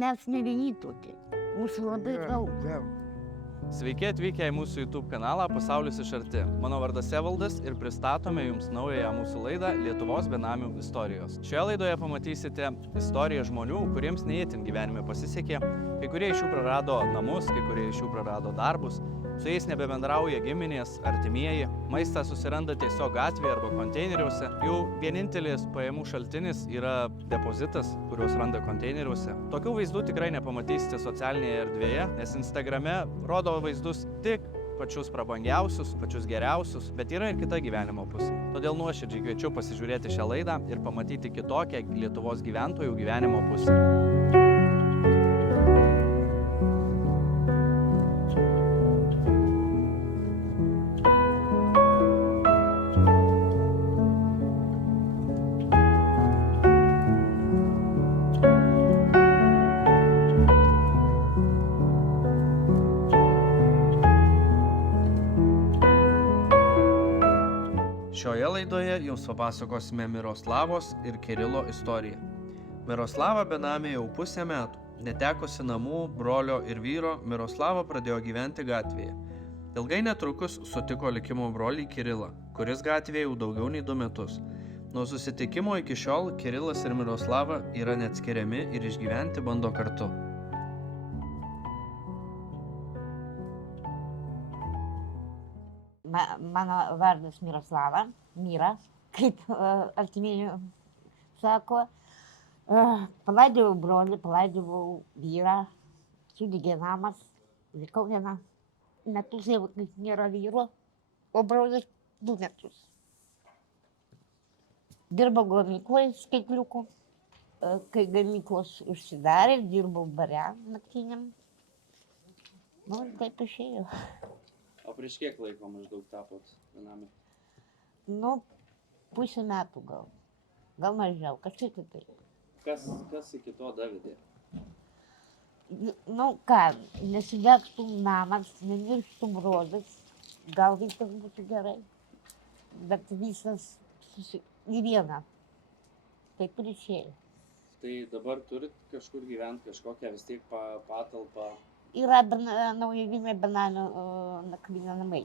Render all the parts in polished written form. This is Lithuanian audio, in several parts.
mes ne vieni tokie. Mūsų labai daug. Sveiki atvykę į mūsų YouTube kanalą Pasaulis iš arti. Mano vardas Evaldas ir pristatome jums naująją mūsų laidą Lietuvos benamių istorijos. Šioje laidoje pamatysite istoriją žmonių, kuriems neįtin gyvenime pasisekė, kai kurie iš jų prarado namus, kai kurie iš jų prarado darbus, su jais nebebendrauja giminės, artimieji, maistą susiranda tiesiog gatvėje arba konteineriuose, jų vienintelis pajamų šaltinis yra depozitas, kuriuos randa konteineriuose. Tokių vaizdų tikrai nepamatysite socialinėje erdvėje, nes Instagrame rodo vaizdus tik pačius prabangiausius, pačius geriausius, bet yra ir kita gyvenimo pusė. Todėl nuoširdžiai kviečiu pasižiūrėti šią laidą ir pamatyti kitokią Lietuvos gyventojų gyvenimo pusę. Šioje laidoje jums papasakosime Miroslavos ir Kirilo istoriją. Miroslava benamė jau pusę metų. Netekusi namų, brolio ir vyro, Miroslava pradėjo gyventi gatvėje. Ilgai netrukus sutiko likimo brolį Kirilą, kuris gatvėje jau daugiau nei 2 metus. Nuo susitikimo iki šiol Kirilas ir Miroslava yra neatskiriami ir išgyventi bando kartu. Mano vardas Miroslava, Mira, kaip artimieji sako. Palaidojau brolį, palaidojau vyrą, sudegė namas, likau viena. Metus jau nėra vyro, o brolis 2 metus. Dirbau gamykloje skaitliukų. Kai gamyklos užsidarė, dirbau bare naktiniam. Nu, taip išėjo. O prieš kiek laiko maždaug tapot benami? Nu, pusę metų gal. Gal mažiau, kažkaip tai. Kas iki to davedė? Nu ką, nesidegtų namas, nemirštų brolis, gal viskas būtų gerai. Bet visas į vieną. Taip ir išėjo. Tai dabar turit kažkur gyventi, kažkokią vis tiek patalpą? Yra naujagimiai benamių nakvynės namai.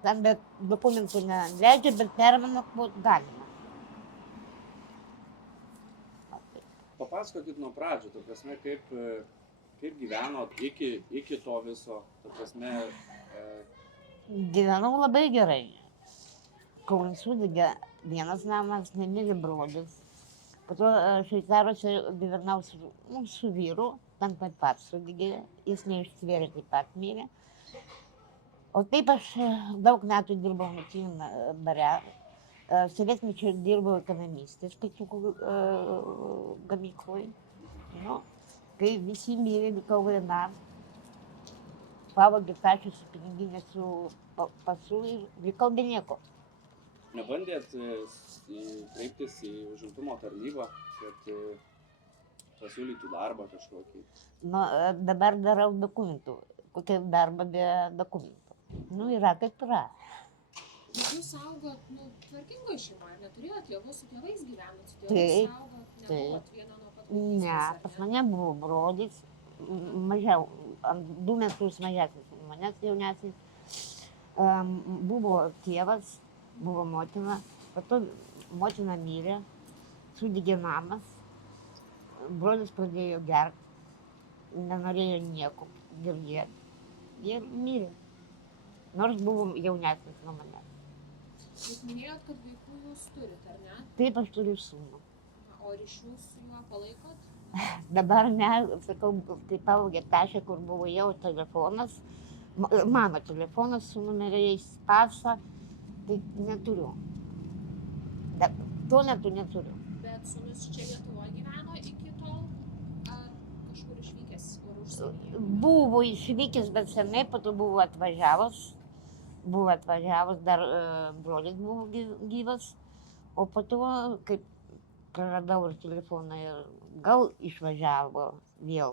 Ten bet dokumentų neleidžia, bet permanakvot galima. Papasakokit nuo pradžių, ta prasme, kaip gyvenot iki to viso, ta prasme... Gyvenau labai gerai. Kol sudegė vienas namas, nemirė brolis. Po to Šveicaruose gyvenau su vyru. Ten taip pat sudegė, jis neištvėrė, taip pat mirė. O taip aš daug metų dirbau naktiniam bare. Sovietmečiu dirbau ekonomistė skaitliukų gamykloje. Nu, kai visi mirė, likau viena. Pavogė tašį su piniginė, su pasu ir likau be nieko. Nebandėt kreiptis į užimtumo tarnybą, kad pasiūlytų darbą kažkokį? Nu, dabar darau dokumentų. Kokia darba be dokumentų. Nu, yra kaip yra. Jūs augot, tvarkingoje šeimoje, neturėjot tėvų, su tėvais gyvenot, su tėvais augot, nebuvot viena nuo pat vaikystės? Ne, pas mane buvo brolis, mažiau, 2 metus mažesnis, manęs jaunesnis. Buvo tėvas, buvo motina, po to motina mirė, sudegė namas. Brolis pradėjo gerti, nenorėjo nieko girdėti ir mirė, nors buvom jaunesnis nuo manęs. Jūs minėjot, kad vaikų jūs turit, ar ne? Taip, aš turiu sūnų. O ryšių su juo palaikot? Dabar ne, sakau, kai pavogė tašę, kur buvo jau telefonas, mano telefonas su numeriais, pasą, tai neturiu. Tuo metu neturiu. Bet sūnus čia Lietuvoje gyveno iki tol, ar kažkur išvykęs ir užsienyje? Buvo išvykęs, bet senai, po to buvo atvažiavęs, dar brolis buvo gyvas, o po to, kaip praradau ir telefoną, ir gal išvažiavo vėl,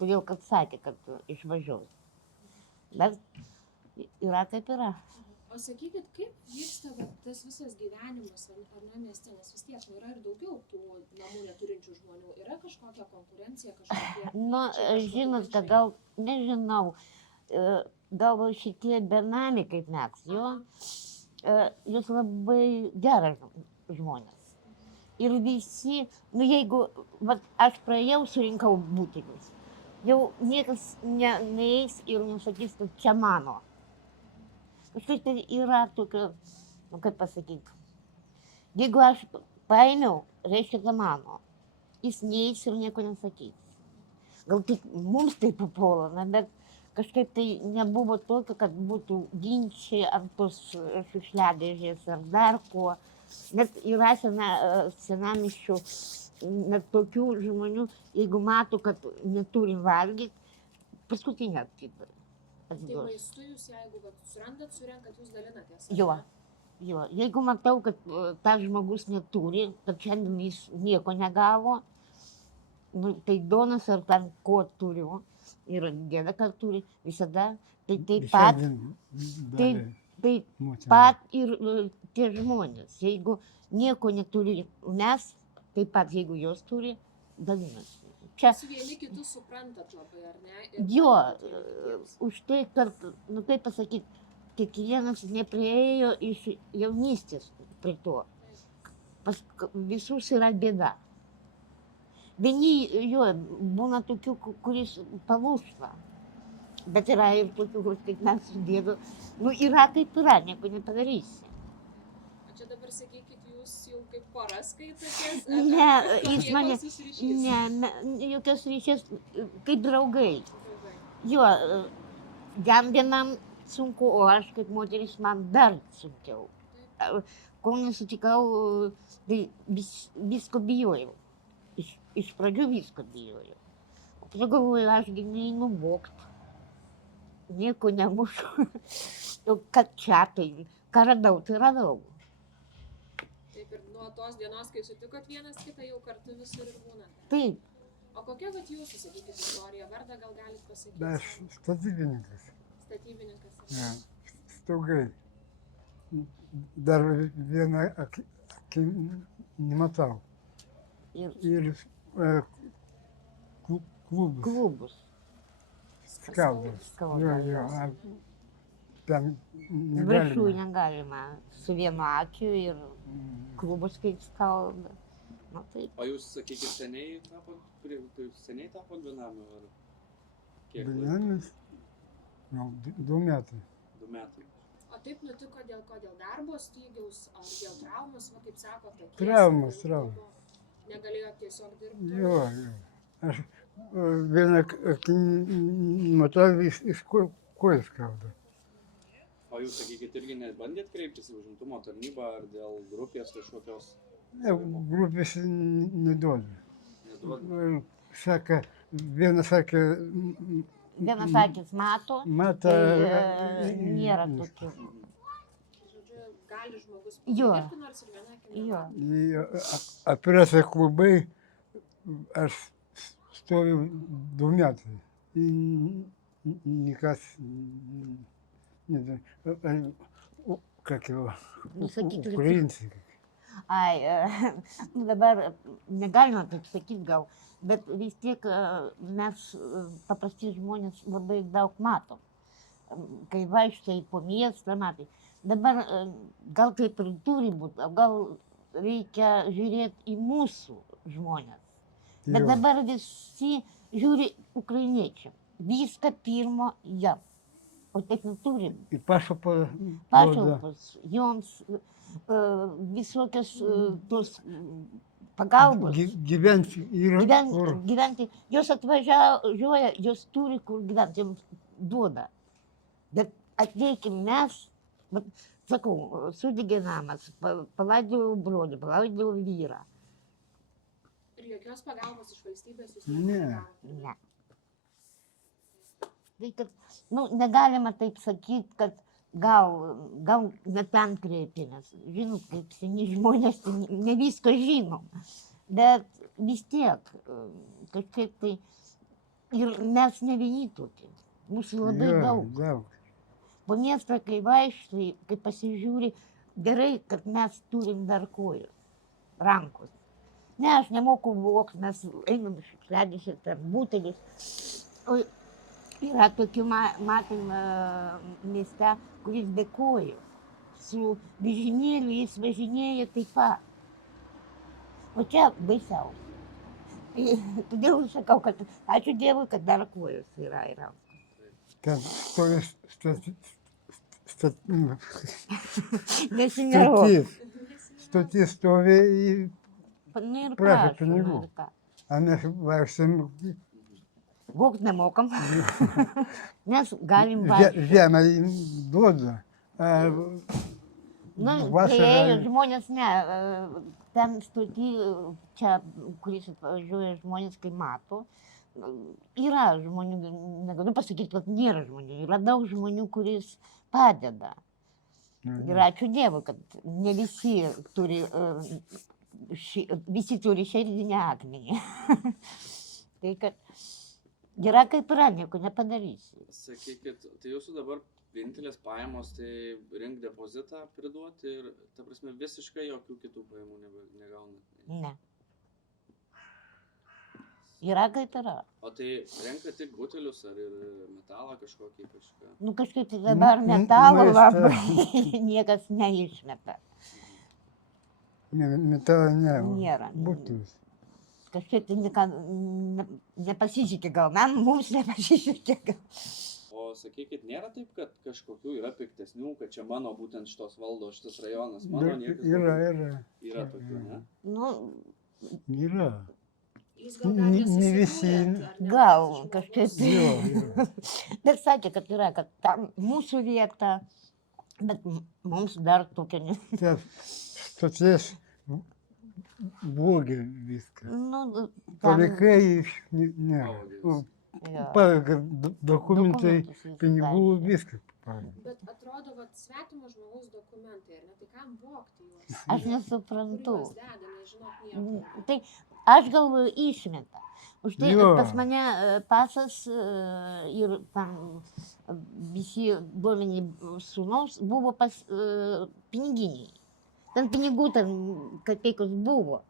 todėl kad sakė, kad išvažiuos. Bet yra kaip yra. O sakykit, kaip vyksta va, tas visas gyvenimas ar ne mieste, nes vis tiek yra ir daugiau tų namų neturinčių žmonių. Yra kažkokia konkurencija, kažkokie... Nu, čia kažkokie žinot, kad ginčai? gal, nežinau, gal šitie benamiai kaip mes, jo, jūs labai geras žmonės. Ir visi, nu jeigu, vat, aš praėjau, surinkau butelius, jau niekas neeis ir nusakys, kad čia mano. Kažkaip tai yra tokio, nu kaip pasakyti, jeigu aš paėmiau, reiškia, tai mano, jis neis ir nieko nesakys. Gal tik mums tai papuolame, bet kažkaip tai nebuvo tokio, kad būtų ginčiai ant tos šiukšliadėžės ar dar ko. Net yra senamiesčių, net tokių žmonių, jeigu mato, kad neturi valgyti, paskutinę atiduoda. Tai maistu jūs, jeigu vat, surandat, surenkat, jūs dalinatės? ar Jo, ne? jo. Jeigu matau, kad tas žmogus neturi, kad šiandien jis nieko negavo, nu, tai duonos ar ten ko turiu, ir gėda, kad turi, visada, tai taip pat, taip pat ir tie žmonės. Jeigu nieko neturi mes, taip pat jeigu jos turi, dalinasi. Čia, Jūs vieni kitus suprantat labai, ar ne? Ir jo, padedat vieni kitiems. už tai, kad, nu kaip pasakyti, kiekvienas neprieėjo iš jaunystės prie to. Pas visus yra bėda. Vieni, jo, būna tokių, kuris palūšta. Bet yra ir tokių, kur kaip mes su dėdu, nu yra kaip yra, nieko nepadarysi. O čia dabar sakykit, jūs jau kaip pora skaitotės? Ne, jis kokie mane, koks jūsų ryšys? jokios ryšės, kaip draugai. Draugai. Jo, jam vienam sunku, o aš kaip moteris man dar sunkiau. Kol nesutikau, tai visko bijojau. Iš pradžių visko bijojau. O po to galvoju, ašgi neinu vogt. Nieko nemušu. Kad čia tai, ką radau, tai radau. Taip ir nuo tos dienos, kai sutikot vienas kitą, jau kartu visur ir būnat. Taip, O kokia vat jūsų, sakykit, istorija? Vardą gal galit pasakyti? Aš statybininkas. Statybininkas. Ja. Stogai. Dar vieną akį nematau. ir Ir klubus. klubus. Skaldas. Skaldas. Jo, ten Viršų negalima. negalima su vienu ačiū ir klubus kaip skalda. Na taip. O jūs, sakykit, seniai tapot benamiu, ar kiek? Benemis. Gal 2 metai. 2 metai. O taip nutiko dėl ko? Dėl darbo stygiaus ar dėl traumos, va kaip sako, akies? Traumos, dėl traumos. buvo- Negalėjo tiesiog dirbti? Jo. Aš vieną akį matau iš kojų skauda. O jūs, sakykit, irgi nebandėt kreiptis į užimtumo tarnybą ar dėl grupės kažkokios? Ne, grupės neduoda. Neduoda. Saka, vienas sakė, Vienas akis mato, mata. tai nėra tokių. Žodžiu, gali žmogus Jo. dirbti, nors ir viena akim Jo. nemato. Operacija klubai, aš stoviu 2 metai. Nikas nedarė. Как его? Nu, sakykit, Украинцы. ai, nu, dabar negalima taip sakyti gal, bet vis tiek mes paprasti žmonės labai daug matom. Kai vaikštai po miestą, matai. Dabar gal taip ir turi būti, o gal reikia žiūrėti į mūsų žmonės. Bet dabar visi žiūri ukrainiečiam. Viską pirmo jam. O taip neturim. И pašalpa. Pašalpos, joms visokios tos pagalbos. Gyventi yra kur. Gyventi, jos atvažiuoja, jos turi kur gyventi, joms duoda. Bet ateikim mes, vat, sakau, sudegė namas, palaidojau brolį, palaidojau vyrą. Ir jokios pagalbos iš valstybės jūs Ne. negavote? Ne. Tai kad, nu, negalima taip sakyti, kad gal ne ten kreipėmės. Žinot, kaip seni žmonės, tai ne viską žinom. Bet vis tiek, kažkaip tai, ir mes ne vieni tokie. Mūsų labai daug. Daug. Po miestą, kai vaikštai, kai pasižiūri, gerai, kad mes turim dar kojas, rankos. Ne, aš nemoku vokti, mes einam šiukšliadėse, ten butelis. O yra tokių, matėm mieste, kuris be kojų. Su vežimėliu jis važinėja taip pat. O čia baisiausia. Todėl sakau, kad ačiū Dievui, kad dar kojos yra. Ten stovi Nesinervuok. stotis stovi į Nu ir prašo prašo, pinigų. nu ir ką. A mes vaikštam, Vogt nemokam. Nes galim vaikščioti. žemę duoda. A Nu, vasarą- prieėjo žmonės, ne, ten stoty, čia, kuris atvažiuoja žmonės, kai mato, yra žmonių, negaliu pasakyti, kad nėra žmonių, yra daug žmonių, kuris padeda. Ir ačiū Dievui, kad ne visi turi, visi turi širdinę akmenį. Tai kad yra kaip yra, nieko nepadarysi. Sakykit, tai jūsų dabar vienintelės pajamos, tai rink depozitą priduoti ir, ta prasme, visiškai jokių kitų pajamų negaunat. Ne. Yra kaip yra. O tai renka tik butelius ar ir metalą kažkokį kažką? Nu kažkaip tai dabar Nu, metalo maistą. labai niekas neišmeta. Metalo Nėra. Butus. Kažkaip tai nepasisekė gal, mums nepasisekė gal. O sakykit, nėra taip, kad kažkokių yra piktesnių, kad čia mano būtent šitos valdo, šitas rajonas, mano niekas. Yra. Yra tokių, ne? Nu, Yra. Jūs gal dar Ne visi- nesusidūrėt, ar ne, gal su žmogus? kažkaip tai. Jo. Bet sakė, kad yra, kad tam mūsų vieta, bet mums dar tokia ne. Ten stoties blogi viską. Nu, Palikai iš... Ne. Pavogė. Pavyzdžiui, dokumentai, pinigų, viską. viską. pavyzdžiui. Bet atrodo, vat svetimo žmogaus dokumentai, ar ne? Tai kam vogti juos? Aš Kur nesuprantu. juos deda, nežinot nieko. Tai aš galvoju išmeta. Už tai Jo. pas mane pasas ir tam visi duomenys sūnaus buvo pas piniginiai. Ten pinigų, ten kapeikos buvo.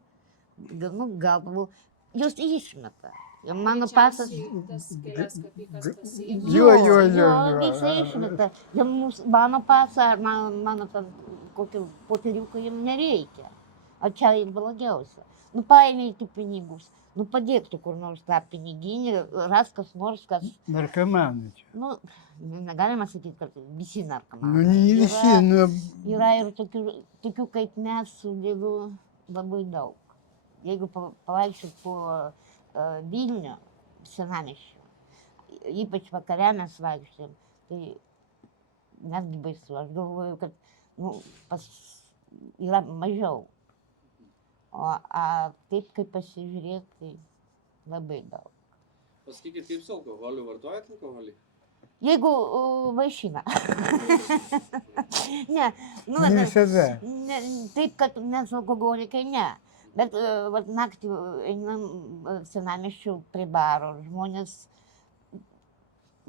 Gal buvo. Jos išmeta. Ir mano pasas. Greičiausiai tas kelias kapeikas pasiima. Jo. Visą išmeta. Jiems mano pasą ar mano ten kokį popieriuką jiems nereikia. O čia ir blogiausia. Nu paėmė tų pinigus. Nu padėk tu kur nors tą piniginį, ras kas nors, kas. Narkomanai čia. Nu, negalima sakyti, kad visi narkomanai. Nu, ne visi, nu, Yra ir tokių kaip mes su Dievu labai daug. Jeigu pavaikščiot po Vilnių, senamiesčiu, ypač vakare mes vaikščiam, tai netgi baisu. Aš galvoju, kad yra mažiau. O taip, kaip pasižiūrėti, tai labai daug. Pasakykit, kaip su alkoholiu, vartojat alkoholį? Jeigu vaišina. Ne, nu, ne visada. taip, kad mes alkoholikai ne. Bet vat, naktį einam senamiesčiu prie baro, žmonės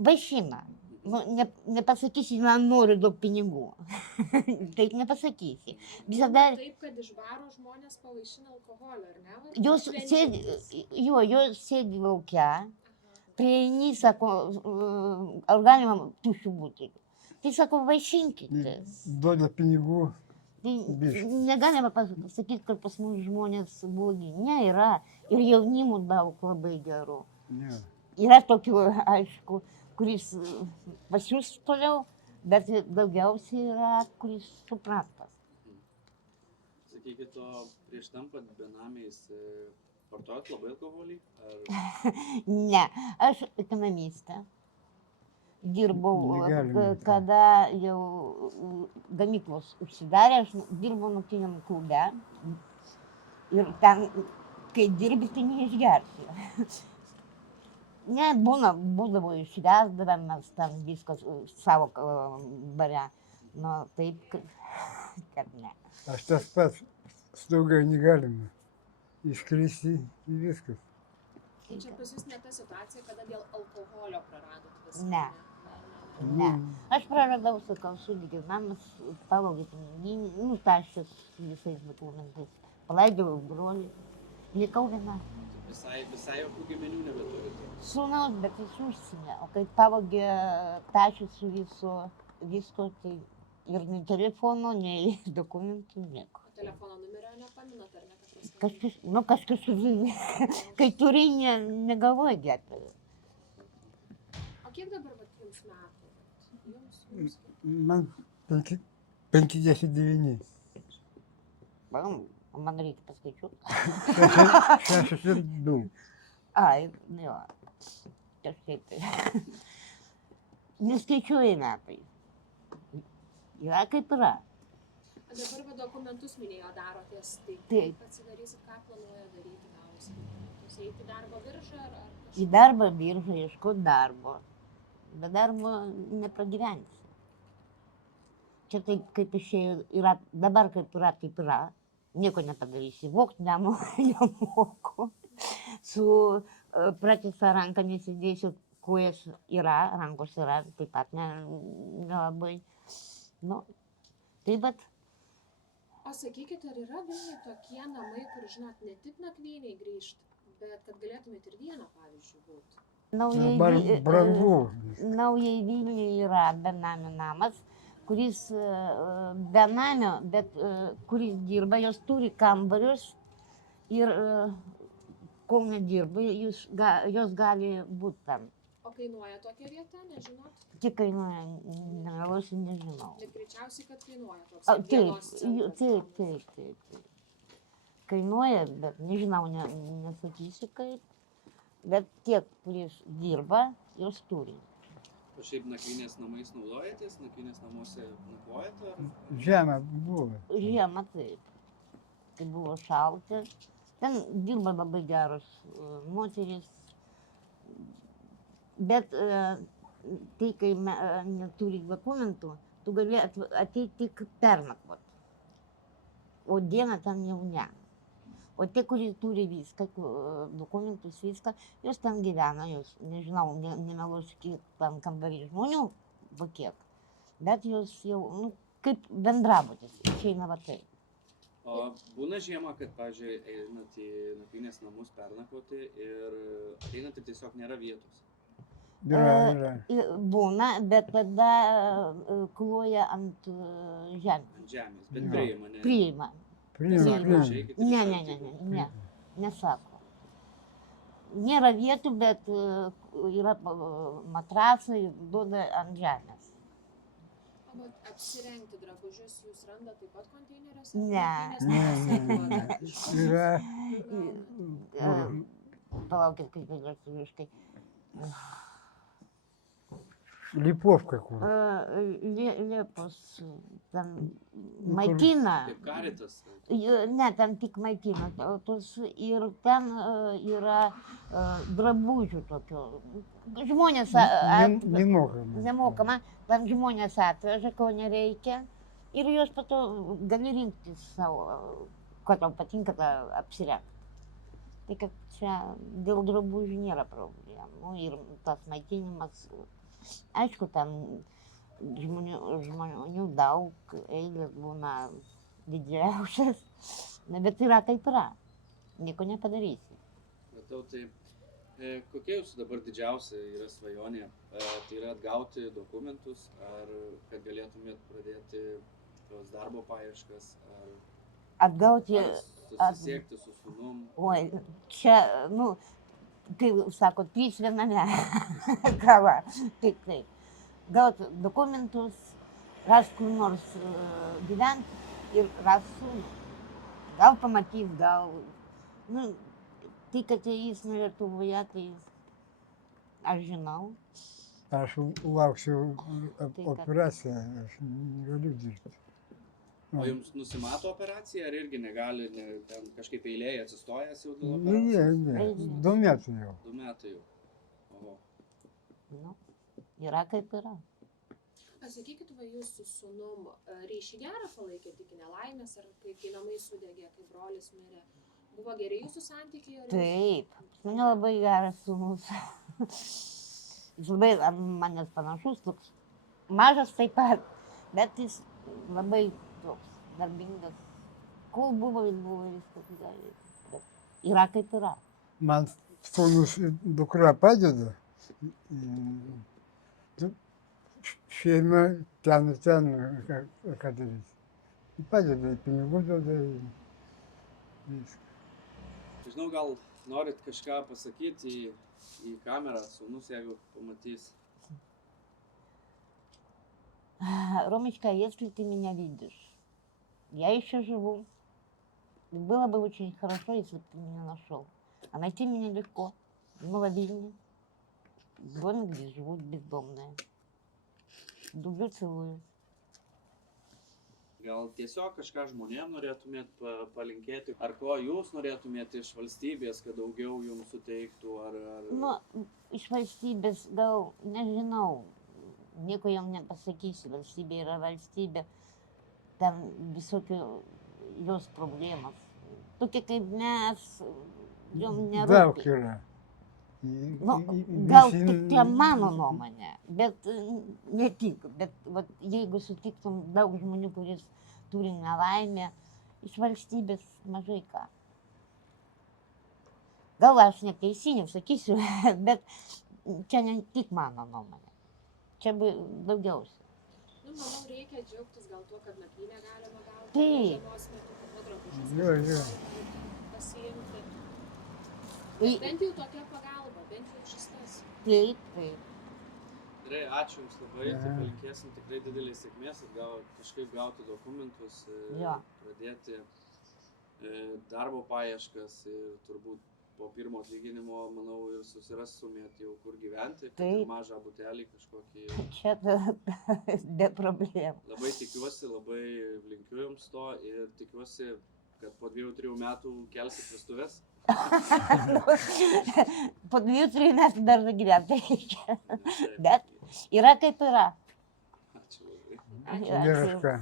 vaišina. Nu, nepasakysi, man noriu daug pinigų. Taip nepasakysi. Visada Taip, kad iš baro žmonės pavaišina alkoholį, ar ne? Vat jos sėdi laukia, prieini, sako, ar galima tuščių butelių. Tai sako, vaišinkite. Duoda pinigų. Tai Biškį. negalima pasakyti, kad pas mus žmonės blogi. Ne, yra. Ir jaunimų daug labai gerų. Ne. Yra tokių, aišku, kuris pasiūs toliau, bet daugiausiai yra, kuris supranta. Sakykit, o prieš tampat benamiais vartojat labai alkoholį? Ar... Ne, aš ekonomistė. Dirbau, Negalima. kada jau gamyklos užsidarė, aš dirbau naktiniam klube. Ir ten, kai dirbi, tai neišgersi. Ne, būdavo išvesdavom mes ten viskas savo bare. Nu, taip, kad ne. Aš tas pats staugai negalima. Iškristi į viskas. Tai čia pas jūs ne ta situacija, kada dėl alkoholio praradot viską. Ne. Ne. Aš praradau, sakau, sudegė namas, pavogė piniginį, nutašė su visais dokumentais. Palaidojau brolį, likau viena. Visai jokių giminių nebeturite. Sūnaus, bet jis užsienė, o kai pavogė tašį su visko, tai ir nei telefono, nei dokumentų, nieko. Telefono numerio nepaminat, ar ne kažkas? Kažkas užžinė, kai turi, negalvoji apie. O kiek dabar vat, jums metų? Jums? Man 59. O man reikia paskaičiuoti. 62. Ai, jo, kažkaip tai. Neskaičiuoju metai. Yra kaip yra. O dabar va, dokumentus minėjo darotės, tai Taip. kaip atsidarysit, ką planuoja daryti, gausit dokumentus, eiti į darbo biržą ar Į darbo biržą ieškoti darbo. Be darbo nepragyvensi. Čia taip kaip išėjo, yra, dabar kaip yra, taip yra. Nieko nepadarysi. Vokti nemoku. Su pratisa ranka nesidėsiu, kojas yra, rankos yra, taip pat nelabai. Nu, taip pat. O sakykit, ar yra Vilniuje tokie namai, kur, žinot, ne tik nakvyniai grįžt, bet kad galėtumėt ir dieną, pavyzdžiui, būti? Dabar brangu. Naujai Vilniuje yra benamių namas, kuris benamio, bet kuris dirba, jos turi kambarius ir kol nedirba, jos gali būti tam. O kainuoja tokia vieta, nežinot? Kiek kainuoja, nemeluosiu, nežinau. Bet greičiausiai, kad kainuoja toks Taip, dienos centras. taip. Kainuoja, bet nežinau, nesakysiu kaip. Bet tiek, kuris dirba, jos turi. O šiaip nakvynės namais naudojatės, nakvynės namuose nakvojate? Žemė buvo. Žiemą taip. Tai buvo šalta. Ten dirba labai geros moteris. Bet tai, kai neturi dokumentų, tu gali ateiti tik pernakvot. O dieną ten jau ne. O tie, kurie turi viską, dokumentus, viską, jos ten gyvena, jos, nežinau, nemeluosiu, kiek tam kambarį žmonių, va kiek. Bet jos jau, kaip bendrabutis, išeina va taip. O būna žiemą, kad, pavyzdžiui, einat į nakvynės namus pernakvoti ir ateinat ir tiesiog nėra vietos. Yra. Būna, bet tada kloja ant žemės. Ant žemės, bet priima, ne? Priima. Ne, nesako. Nėra vietų, bet yra matrasai, duoda ant žemės. O vat apsirengti drabužius jūs randat taip pat konteineriuose? Ne. Yra. Palaukit, kaip lietuviškai. Lipovka kur. Liepos ten maitina. Kaip Karitas. Ne, ten tik maitina. Ir ten yra drabužių tokio. Žmonės nemokama. Ten žmonės atveža, ko nereikia. Ir jos po to gali rinktis savo, ko tau patinka, apsirengti. Tai kad čia dėl drabužių nėra problemų. Ir tas maitinimas. Aišku, ten žmonių daug, eilės būna didžiausias, bet yra kaip yra, nieko nepadarysi. Matau, tai kokia jūsų dabar didžiausia yra svajonė? Tai yra atgauti dokumentus, ar kad galėtumėt pradėti tos darbo paieškas, Atgauti, susisiekti su sūnum? oi, čia, kaip sakot, trys viename kava, taip. Gauti dokumentus, ras kur nors gyventi ir ras sūnų. Gal pamatys, gal, tai, kad jis ne Lietuvoje, tai aš žinau. Aš lauksiu operaciją, aš negaliu dirbti. O jums nusimato operacija, ar irgi negali, ten kažkaip eilėje atsistojęs jau dėl operacijos? Ne, 2 metai jau. 2 metai jau. Oho. Yra kaip yra. Sakykit, va jūs su sūnum ryšį gerą palaikėt iki nelaimės, ar kai namai sudegė, kai brolis mirė? Buvo geri jūsų santykiai? Taip, mane labai geras sūnus. Jis labai manęs panašus, toks Mažas taip pat, bet jis labai toks darbingas. Kol buvo, viskas gerai. Bet yra kaip yra. Man sūnus ir dukra padeda. Šeima ten ir ten, ką darys. Padeda, pinigų duoda ir viską. Žinau, gal norit kažką pasakyti į kamerą, sūnus, jeigu pamatys. Ромочка, если ты меня видишь, я еще живу. Было бы очень хорошо, если бы ты меня нашел. А найти меня легко. В Нововильне. В доме, где живут бездомные. Люблю, целую. Gal tiesiog kažką žmonėm norėtumėt palinkėti, ar ko jūs norėtumėt iš valstybės, kad daugiau jums suteiktų, ar... Nu, iš valstybės gal, nežinau, nieko jam nepasakysiu, valstybė yra valstybė, ten visokių jos problemas. Tokie kaip mes, jom nerūpi. Daug yra. Nu, gal tik tie mano nuomonė, bet ne tik, bet vat, jeigu sutiktum daug žmonių, kuris turi nelaimę, iš valstybės mažai ką. Gal aš neteisingai sakysiu, bet čia ne tik mano nuomonė, čia daugiausiai. Nu, manau, reikia džiaugtis gal tuo, kad nakvynę galima gauti. Taip. Žiemos metu, kad drabužius Jo. pasiimti. Tai Bent jau tokia pagalba, bent jau šis tas. taip, taip. Gerai, ačiū Jums labai, tai palinkėsim tikrai didelės sėkmės ir kažkaip gauti dokumentus, Jo. pradėti darbo paieškas ir turbūt po pirmo atlyginimo, manau, ir susirastumėt jau kur gyventi, kad ir Taip. mažą butelį kažkokį. Čia be problemų. Labai tikiuosi, labai linkiu Jums to ir tikiuosi, kad po 2-3 metų kelsit vestuves. Po 2-3 metų dar gyventi reikia. Taip. Bet yra kaip yra. Ačiū labai. Nėra ką.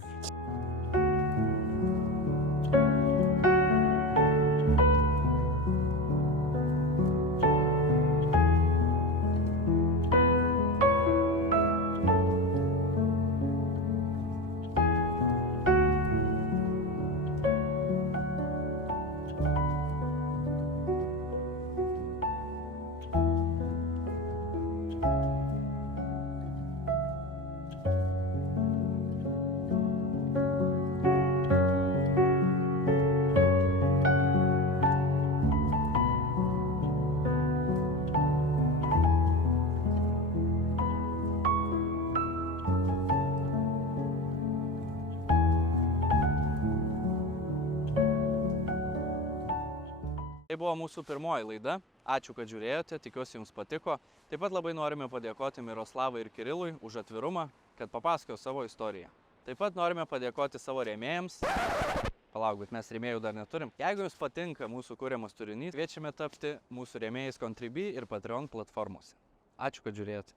Tai buvo mūsų pirmoji laida. Ačiū, kad žiūrėjote, tikiuosi Jums patiko. Taip pat labai norime padėkoti Miroslavai ir Kirilui už atvirumą, kad papasakojo savo istoriją. Taip pat norime padėkoti savo rėmėjams. Palauk, bet mes rėmėjų dar neturim. Jeigu Jums patinka mūsų kuriamas turinys, kviečiame tapti mūsų rėmėjais Contribui ir Patreon platformose. Ačiū, kad žiūrėjote.